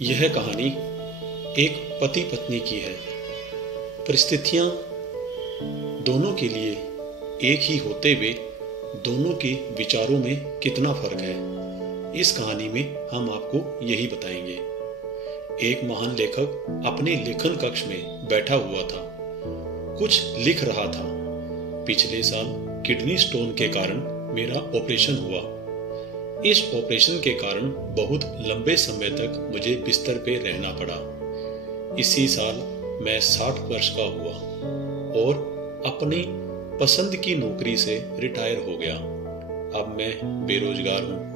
यह कहानी एक पति पत्नी की है। परिस्थितियां दोनों के लिए एक ही होते हुए दोनों के विचारों में कितना फर्क है, इस कहानी में हम आपको यही बताएंगे। एक महान लेखक अपने लेखन कक्ष में बैठा हुआ था, कुछ लिख रहा था। पिछले साल किडनी स्टोन के कारण मेरा ऑपरेशन हुआ। इस ऑपरेशन के कारण बहुत लंबे समय तक मुझे बिस्तर पे रहना पड़ा। इसी साल मैं 60 वर्ष का हुआ और अपनी पसंद की नौकरी से रिटायर हो गया। अब मैं बेरोजगार हूं।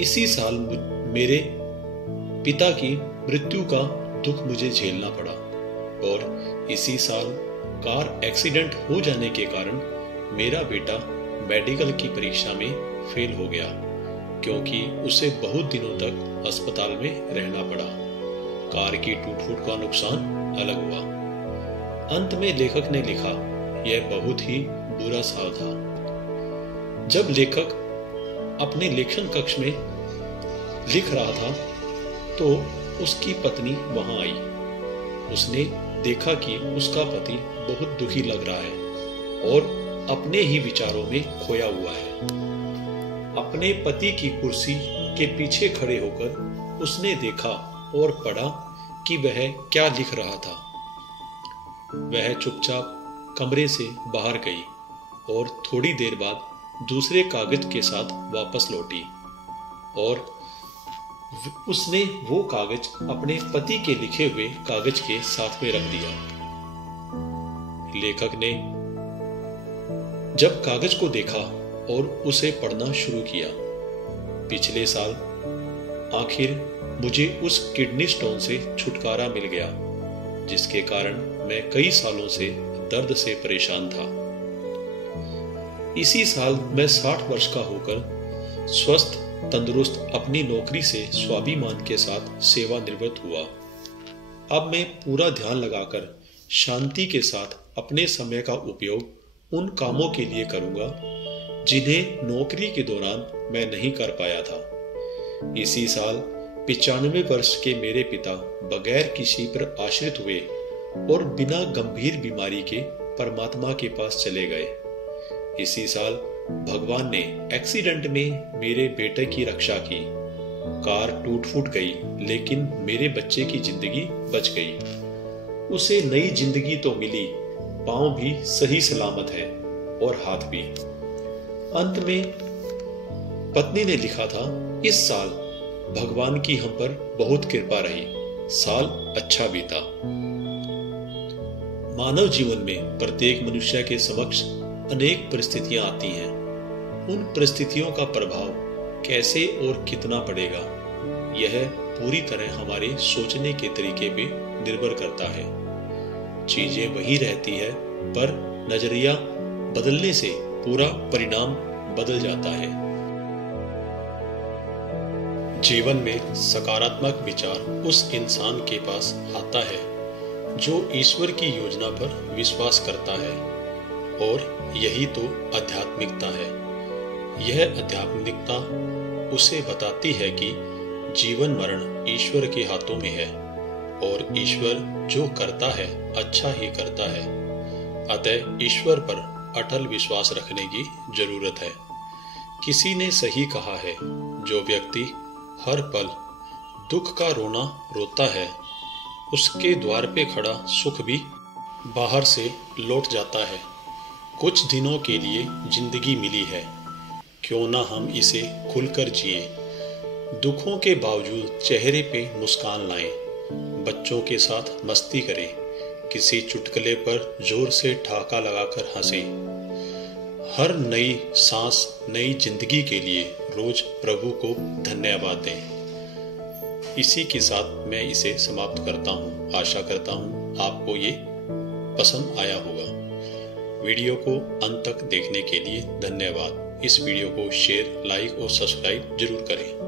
इसी साल मेरे पिता की मृत्यु का दुख मुझे झेलना पड़ा और इसी साल कार एक्सीडेंट हो जाने के कारण मेरा बेटा मेडिकल की परीक्षा में फेल हो गया, क्योंकि उसे बहुत दिनों तक अस्पताल में रहना पड़ा। कार की टूट-फूट का नुकसान अलग हुआ। अंत में लेखक ने लिखा, यह बहुत ही बुरा साल था। जब लेखक अपने लेखन कक्ष में लिख रहा था तो उसकी पत्नी वहां आई। उसने देखा कि उसका पति बहुत दुखी लग रहा है और अपने ही विचारों में खोया हुआ है। अपने पति की कुर्सी के पीछे खड़े होकर उसने देखा और पढ़ा कि वह क्या लिख रहा था। वह चुपचाप कमरे से बाहर गई और थोड़ी देर बाद दूसरे कागज के साथ वापस लौटी और उसने वो कागज अपने पति के लिखे हुए कागज के साथ में रख दिया। लेखक ने जब कागज को देखा और उसे पढ़ना शुरू किया, पिछले साल आखिर मुझे उस किडनी स्टोन से छुटकारा मिल गया, जिसके कारण मैं कई सालों से दर्द से परेशान था। इसी साल मैं 60 वर्ष का होकर स्वस्थ तंदुरुस्त अपनी नौकरी से स्वाभिमान के साथ सेवानिवृत्त हुआ। अब मैं पूरा ध्यान लगाकर शांति के साथ अपने समय का उपयोग उन कामों के लिए करूंगा जिन्हें नौकरी के दौरान मैं नहीं कर पाया था। इसी साल 95 वर्ष के मेरे पिता बगैर किसी पर आश्रित हुए और बिना गंभीर बीमारी के परमात्मा के पास चले गए। इसी साल भगवान ने एक्सीडेंट में मेरे बेटे की रक्षा की। कार टूट-फूट गई, लेकिन मेरे बच्चे की जिंदगी बच गई। उसे नई जिंदगी तो मिली, पांव भी सही सलामत है और हाथ भी। अंत में पत्नी ने लिखा था, इस साल भगवान की हम पर बहुत कृपा रही, साल अच्छा बीता। मानव जीवन में प्रत्येक मनुष्य के समक्ष अनेक परिस्थितियां आती हैं। उन परिस्थितियों का प्रभाव कैसे और कितना पड़ेगा, यह पूरी तरह हमारे सोचने के तरीके पे निर्भर करता है। चीजें वही रहती है, पर नजरिया बदलने से पूरा परिणाम बदल जाता है। जीवन में सकारात्मक विचार उस इंसान के पास आता है जो ईश्वर की योजना पर विश्वास करता है, और यही तो आध्यात्मिकता है। यह आध्यात्मिकता उसे बताती है कि जीवन मरण ईश्वर के हाथों में है और ईश्वर जो करता है अच्छा ही करता है। अतः ईश्वर पर अटल विश्वास रखने की जरूरत है। किसी ने सही कहा है, जो व्यक्ति हर पल दुख का रोना रोता है, उसके द्वार पे खड़ा सुख भी बाहर से लौट जाता है। कुछ दिनों के लिए जिंदगी मिली है, क्यों ना हम इसे खुलकर जिए। दुखों के बावजूद चेहरे पे मुस्कान लाएं, बच्चों के साथ मस्ती करें, किसी चुटकुले पर जोर से ठहाका लगाकर हंसें। हर नई सांस नई जिंदगी के लिए रोज प्रभु को धन्यवाद दें। इसी के साथ मैं इसे समाप्त करता हूँ। आशा करता हूँ आपको ये पसंद आया होगा। वीडियो को अंत तक देखने के लिए धन्यवाद। इस वीडियो को शेयर, लाइक और सब्सक्राइब जरूर करें।